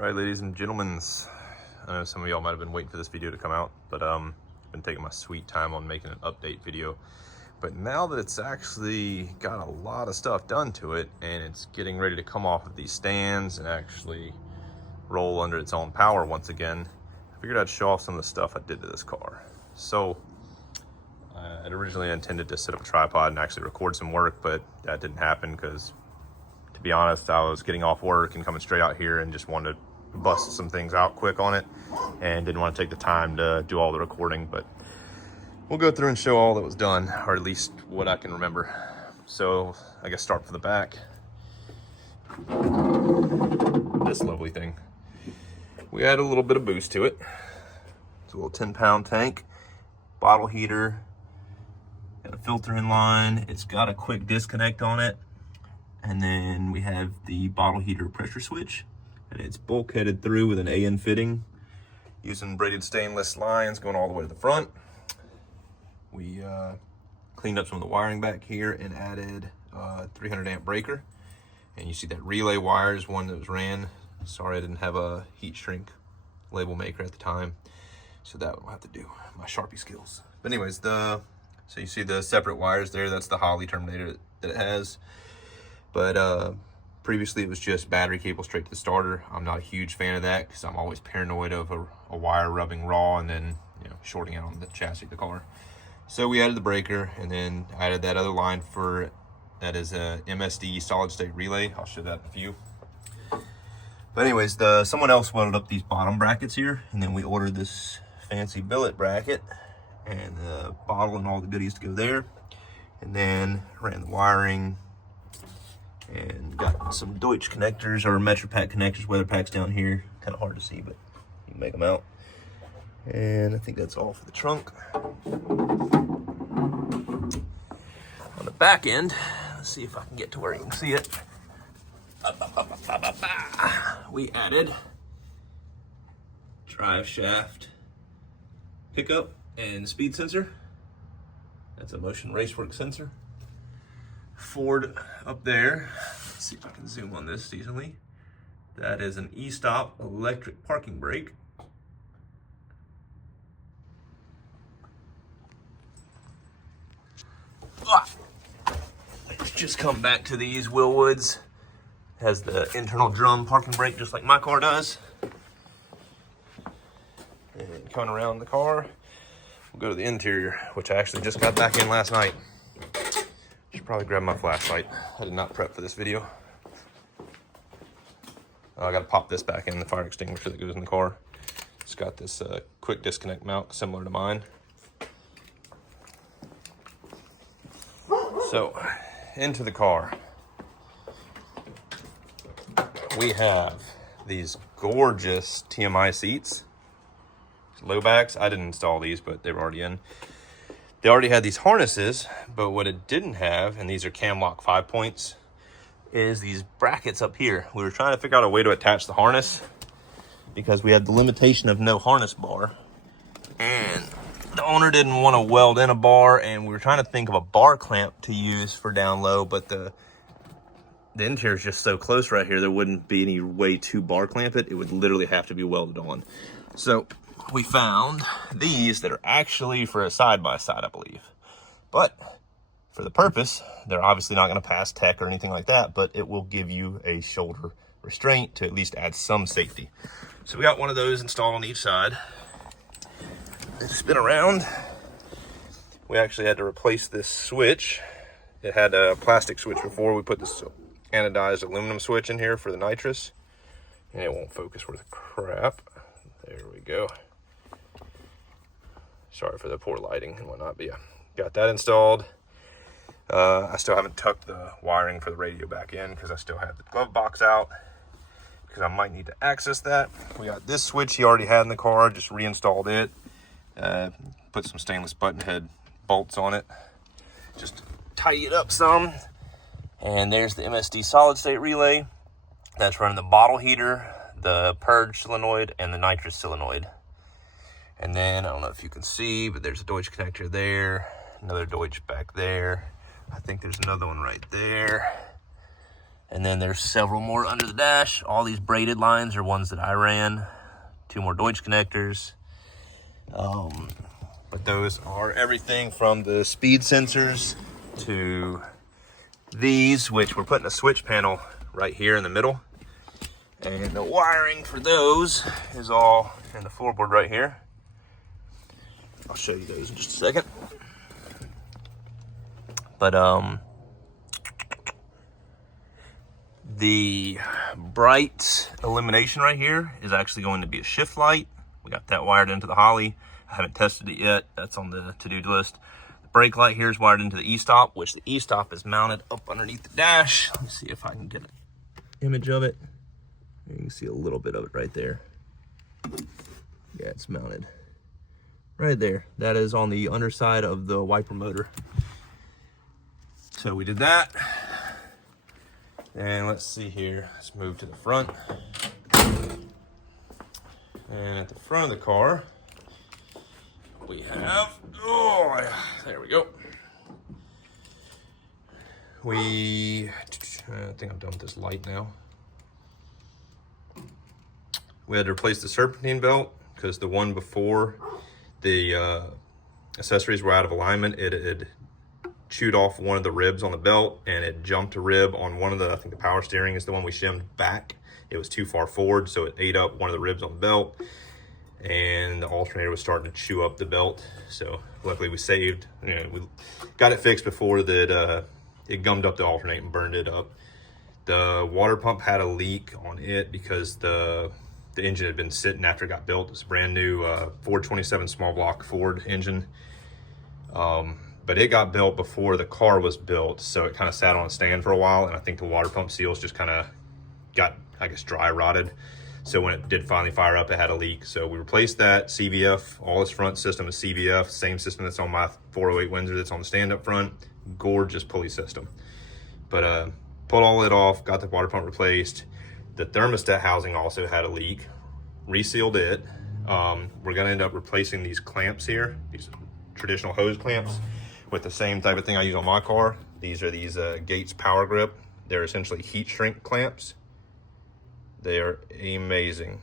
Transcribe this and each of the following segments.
All right, ladies and gentlemen, I know some of y'all might have been waiting for this video to come out, but I've been taking my sweet time on making an update video. But now that it's actually got a lot of stuff done to it and it's getting ready to come off of these stands and actually roll under its own power once again, I figured I'd show off some of the stuff I did to this car. So I'd originally intended to set up a tripod and actually record some work, but that didn't happen because, to be honest, I was getting off work and coming straight out here and just wanted to bust some things out quick on it and didn't want to take the time to do all the recording. But we'll go through and show all that was done, or at least what I can remember. So I guess start from the back. This lovely thing. We added a little bit of boost to it. It's a little 10-pound tank, bottle heater, got a filter in line. It's got a quick disconnect on it. And then we have the bottle heater pressure switch, and it's bulkheaded through with an AN fitting using braided stainless lines going all the way to the front. We cleaned up some of the wiring back here and added a 300 amp breaker. And you see that relay wire is one that was ran. Sorry, I didn't have a heat shrink label maker at the time, so that will have to do my Sharpie skills. But anyways, so you see the separate wires there. That's the Holly terminator that it has. But previously it was just battery cable straight to the starter. I'm not a huge fan of that because I'm always paranoid of a wire rubbing raw and then, you know, shorting out on the chassis of the car. So we added the breaker and then added that other line that is a MSD solid state relay. I'll show that in a few. But anyways, someone else welded up these bottom brackets here, and then we ordered this fancy billet bracket and the bottle and all the goodies to go there, and then ran the wiring and got some Deutsch connectors or Metropack connectors, weather packs down here. Kind of hard to see, but you can make them out. And I think that's all for the trunk. On the back end, let's see if I can get to where you can see it. We added drive shaft pickup and speed sensor. That's a motion racework sensor. Ford up there. Let's see if I can zoom on this decently. That is an e-stop electric parking brake. Let's just come back to these Willwoods. Has the internal drum parking brake just like my car does. And coming around the car, we'll go to the interior, which I actually just got back in last night. Should probably grab my flashlight. I did not prep for this video. I gotta pop this back in, the fire extinguisher that goes in the car. It's got this quick disconnect mount similar to mine. So, into the car. We have these gorgeous TMI seats. Low backs. I didn't install these, but they were already in. They already had these harnesses, but what it didn't have, and these are Camlock 5-points, is these brackets up here. We were trying to figure out a way to attach the harness because we had the limitation of no harness bar. And the owner didn't want to weld in a bar, and we were trying to think of a bar clamp to use for down low, but the interior is just so close right here, there wouldn't be any way to bar clamp it. It would literally have to be welded on. So we found these that are actually for a side-by-side, I believe. But for the purpose, they're obviously not going to pass tech or anything like that, but it will give you a shoulder restraint to at least add some safety. So we got one of those installed on each side. They spin around. We actually had to replace this switch. It had a plastic switch before. We put this anodized aluminum switch in here for the nitrous, and it won't focus worth a crap. There we go. Sorry for the poor lighting and whatnot, but yeah, got that installed. I still haven't tucked the wiring for the radio back in because I still have the glove box out because I might need to access that. We got this switch he already had in the car, just reinstalled it. Put some stainless button head bolts on it, just to tidy it up some. And there's the MSD solid state relay. That's running the bottle heater, the purge solenoid, and the nitrous solenoid. And then, I don't know if you can see, but there's a Deutsch connector there, another Deutsch back there. I think there's another one right there. And then there's several more under the dash. All these braided lines are ones that I ran. 2 more Deutsch connectors. But those are everything from the speed sensors to these, which we're putting a switch panel right here in the middle. And the wiring for those is all in the floorboard right here. I'll show you those in just a second. But the bright illumination right here is actually going to be a shift light. We got that wired into the Holly. I haven't tested it yet. That's on the to-do list. The brake light here is wired into the e-stop, which the e-stop is mounted up underneath the dash. Let me see if I can get an image of it. You can see a little bit of it right there. Yeah, it's mounted right there. That is on the underside of the wiper motor. So we did that. And let's see here. Let's move to the front. And at the front of the car, we have, oh, there we go. I think I'm done with this light now. We had to replace the serpentine belt because the one before the accessories were out of alignment. It had chewed off one of the ribs on the belt, and it jumped a rib on one of the, I think the power steering is the one we shimmed back. It was too far forward, so it ate up one of the ribs on the belt, and the alternator was starting to chew up the belt. So luckily we saved, we got it fixed before that it gummed up the alternator and burned it up. The water pump had a leak on it because the engine had been sitting after it got built. It's a brand new 427 small block Ford engine. But it got built before the car was built, so it kind of sat on a stand for a while, and I think the water pump seals just kind of got, I guess, dry rotted. So when it did finally fire up, it had a leak. So we replaced that CVF. All its front system is CVF, same system that's on my 408 Windsor that's on the stand up front. Gorgeous pulley system. But pulled all it off, got the water pump replaced. The thermostat housing also had a leak, resealed it. We're gonna end up replacing these clamps here, these traditional hose clamps, with the same type of thing I use on my car. These are these Gates Power Grip. They're essentially heat shrink clamps. They are amazing.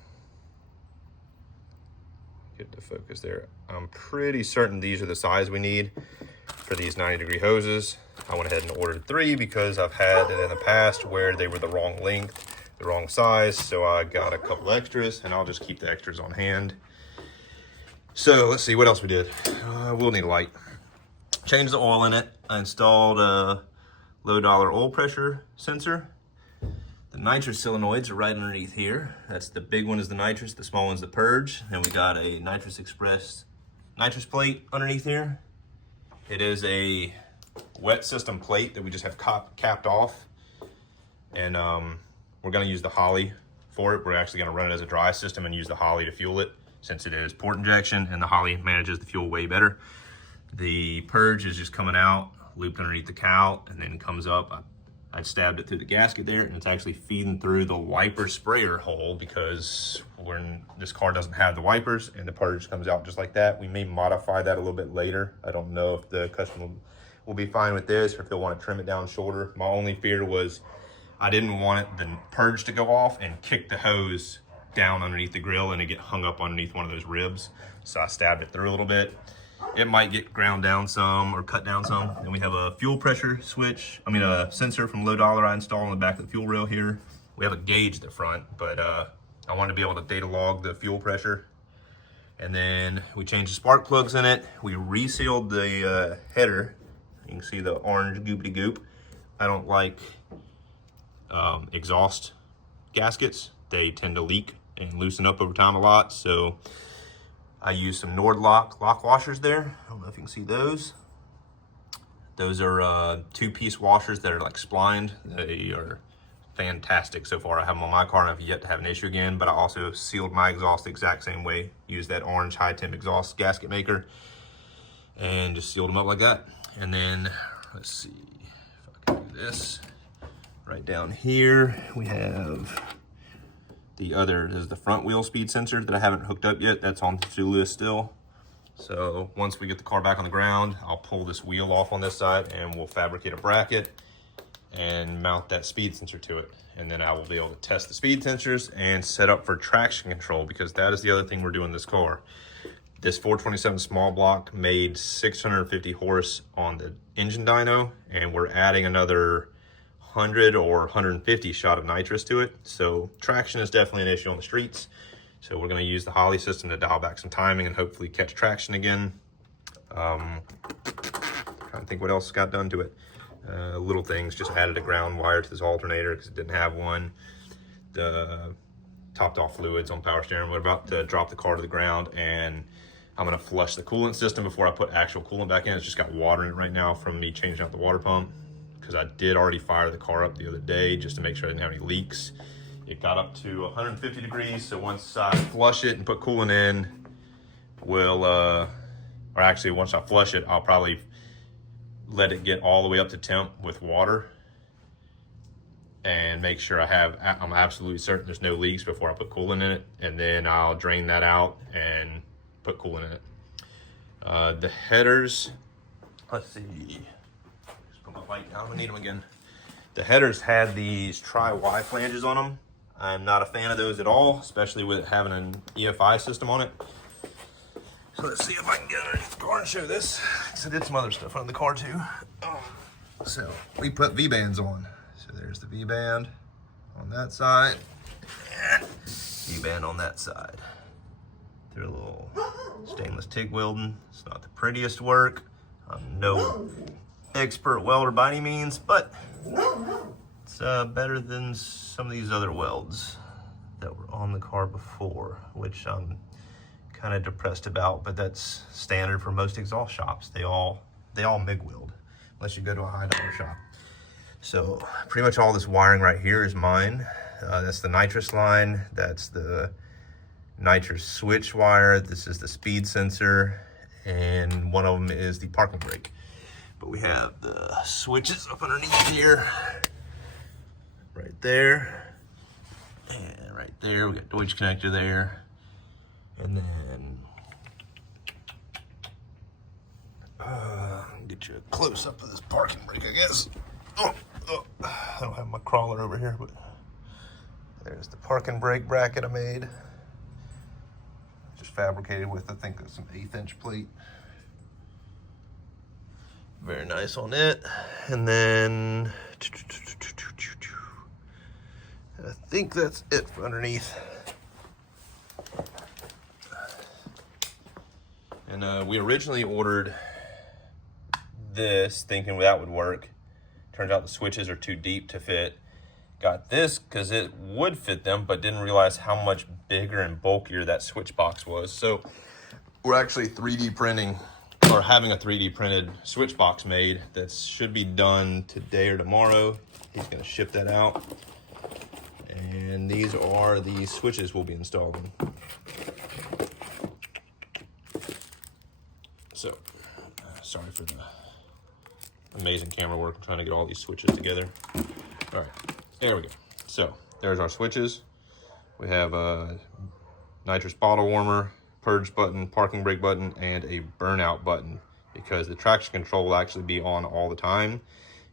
Get the focus there. I'm pretty certain these are the size we need for these 90-degree hoses. I went ahead and ordered 3 because I've had it in the past where they were the wrong length, the wrong size, so I got a couple extras, and I'll just keep the extras on hand. So let's see what else we did. We'll need a light. Changed the oil in it. I installed a low-dollar oil pressure sensor. The nitrous solenoids are right underneath here. That's the big one is the nitrous, the small one's the purge. And we got a Nitrous Express nitrous plate underneath here. It is a wet system plate that we just have capped off. And we're gonna use the Holly for it. We're actually gonna run it as a dry system and use the Holly to fuel it, since it is port injection and the Holly manages the fuel way better. The purge is just coming out, looped underneath the cowl, and then comes up. I stabbed it through the gasket there, and it's actually feeding through the wiper sprayer hole because this car doesn't have the wipers, and the purge comes out just like that. We may modify that a little bit later. I don't know if the customer will be fine with this or if they'll want to trim it down shorter. My only fear was I didn't want the purge to go off and kick the hose down underneath the grill and it get hung up underneath one of those ribs. So I stabbed it through a little bit. It might get ground down some or cut down some. And we have a fuel pressure switch, a sensor from Low Dollar I installed on the back of the fuel rail here. We have a gauge at the front, but I wanted to be able to data log the fuel pressure. And then we changed the spark plugs in it. We resealed the header. You can see the orange goopity goop. I don't like exhaust gaskets. They tend to leak and loosen up over time a lot. So I use some Nordlock lock washers there. I don't know if you can see those. Those are 2-piece washers that are like splined. They are fantastic so far. I have them on my car and I've yet to have an issue again, but I also sealed my exhaust the exact same way. Used that orange high temp exhaust gasket maker and just sealed them up like that. And then let's see if I can do this. Right down here, we have this is the front wheel speed sensor that I haven't hooked up yet. That's on the to-do list still. So once we get the car back on the ground, I'll pull this wheel off on this side and we'll fabricate a bracket and mount that speed sensor to it. And then I will be able to test the speed sensors and set up for traction control, because that is the other thing we're doing in this car. This 427 small block made 650 horse on the engine dyno, and we're adding another 100 or 150 shot of nitrous to it. So traction is definitely an issue on the streets. So we're going to use the Holley system to dial back some timing and hopefully catch traction again. Trying to think what else got done to it. Little things, just added a ground wire to this alternator because it didn't have one. The topped off fluids on power steering. We're about to drop the car to the ground, and I'm gonna flush the coolant system before I put actual coolant back in. It's just got water in it right now from me changing out the water pump, because I did already fire the car up the other day just to make sure I didn't have any leaks. It got up to 150 degrees, so once I flush it and put coolant in, or actually once I flush it, I'll probably let it get all the way up to temp with water and make sure I'm absolutely certain there's no leaks before I put coolant in it, and then I'll drain that out and put coolant in it. The headers, let's see, just put my light down, I'm gonna need them again. The headers had these tri-Y flanges on them. I'm not a fan of those at all, especially with having an EFI system on it. So let's see if I can get underneath the car and show this, because I did some other stuff on the car too. So we put V-bands on. So there's the V-band on that side, and V-band on that side. They're a little stainless TIG welding. It's not the prettiest work. I'm no expert welder by any means, but it's better than some of these other welds that were on the car before, which I'm kind of depressed about, but that's standard for most exhaust shops. They all MIG weld, unless you go to a high dollar shop. So pretty much all this wiring right here is mine. That's the nitrous line. That's the nitrous switch wire. This is the speed sensor, and one of them is the parking brake. But we have the switches up underneath here, right there, and right there. We got Deutsch connector there, and then get you a close up of this parking brake, I guess. I don't have my crawler over here, but there's the parking brake bracket I made. Just fabricated with, I think, some 1/8 inch plate. Very nice on it. And then I think that's it for underneath. And we originally ordered this thinking that would work. Turns out the switches are too deep to fit. Got this because it would fit them, but didn't realize how much bigger and bulkier that switch box was. So we're actually 3D printing, or having a 3D printed switch box made that should be done today or tomorrow. He's gonna ship that out. And these are the switches we'll be installing. So, sorry for the amazing camera work. I'm trying to get all these switches together. All right, there we go. So there's our switches. We have a nitrous bottle warmer, purge button, parking brake button, and a burnout button, because the traction control will actually be on all the time.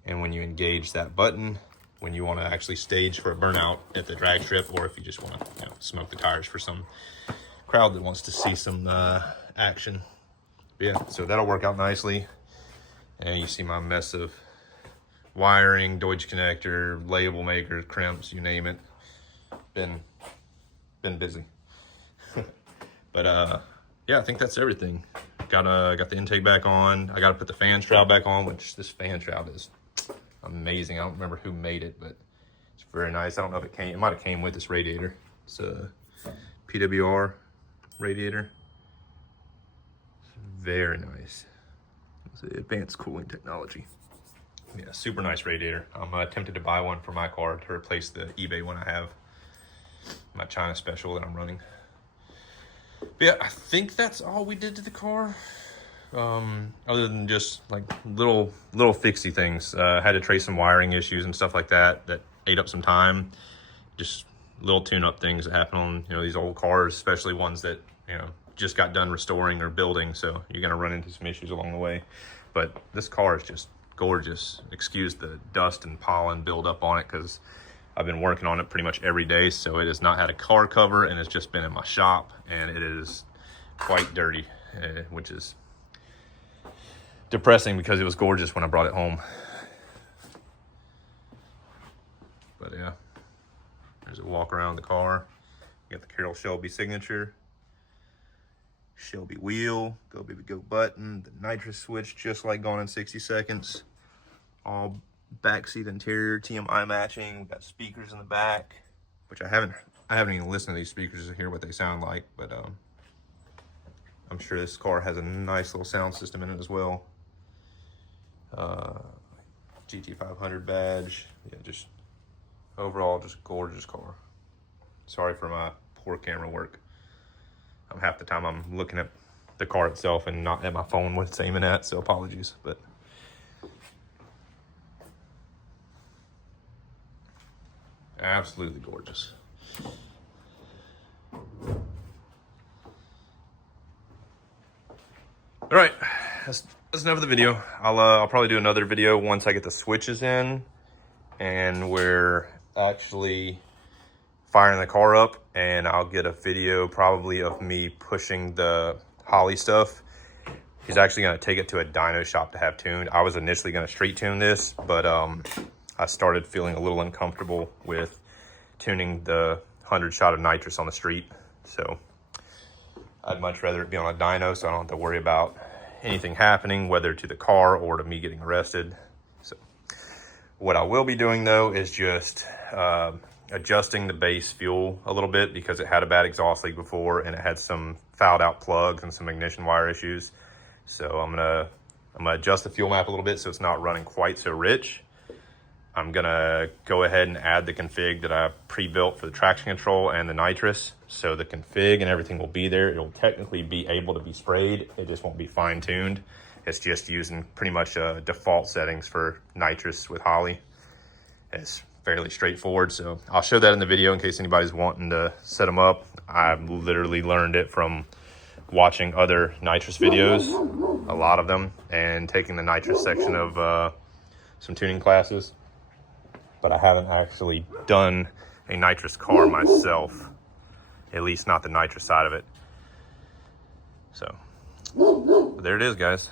And when you engage that button, when you want to actually stage for a burnout at the drag strip, or if you just want to smoke the tires for some crowd that wants to see some action. But yeah, so that'll work out nicely. And you see my mess of wiring, Deutsch connector, label makers, crimps, you name it. Been busy. But yeah, I think that's everything. Got the intake back on. I got to put the fan shroud back on, which this fan shroud is amazing. I don't remember who made it, but it's very nice. I don't know if it might have came with this radiator. It's a PWR radiator. Very nice. It's advanced cooling technology. Yeah, super nice radiator. I'm tempted to buy one for my car to replace the eBay one I have. My China special that I'm running. But yeah, I think that's all we did to the car. Other than just like little fixy things. Had to trace some wiring issues and stuff like that ate up some time. Just little tune-up things that happen on these old cars, especially ones that just got done restoring or building. So you're gonna run into some issues along the way. But this car is just gorgeous. Excuse the dust and pollen build up on it because I've been working on it pretty much every day, so it has not had a car cover and it's just been in my shop, and it is quite dirty, which is depressing because it was gorgeous when I brought it home. But yeah, there's a walk around the car. You got the Carroll Shelby signature, Shelby wheel, go baby go button, the nitrous switch just like Gone in 60 Seconds. All backseat interior TMI matching. We got speakers in the back, which I haven't even listened to these speakers to hear what they sound like, but I'm sure this car has a nice little sound system in it as well. GT500 badge. Yeah, just overall just gorgeous car. Sorry for my poor camera work. Half the time I'm looking at the car itself and not at my phone when it's aiming at, so apologies. But absolutely gorgeous. All right, that's enough of the video. I'll probably do another video once I get the switches in and we're actually firing the car up, and I'll get a video probably of me pushing the Holly stuff. He's actually going to take it to a dyno shop to have tuned. I was initially going to street tune this, but I started feeling a little uncomfortable with tuning the 100 shot of nitrous on the street. So I'd much rather it be on a dyno so I don't have to worry about anything happening, whether to the car or to me getting arrested. So what I will be doing though is just adjusting the base fuel a little bit because it had a bad exhaust leak before and it had some fouled out plugs and some ignition wire issues. So I'm gonna adjust the fuel map a little bit so it's not running quite so rich. I'm gonna go ahead and add the config that I pre-built for the traction control and the nitrous. So the config and everything will be there. It'll technically be able to be sprayed. It just won't be fine tuned. It's just using pretty much default settings for nitrous with Holly. It's fairly straightforward, so I'll show that in the video in case anybody's wanting to set them up. I've literally learned it from watching other nitrous videos, a lot of them, and taking the nitrous section of some tuning classes, but I haven't actually done a nitrous car myself, at least not the nitrous side of it. So there it is, guys.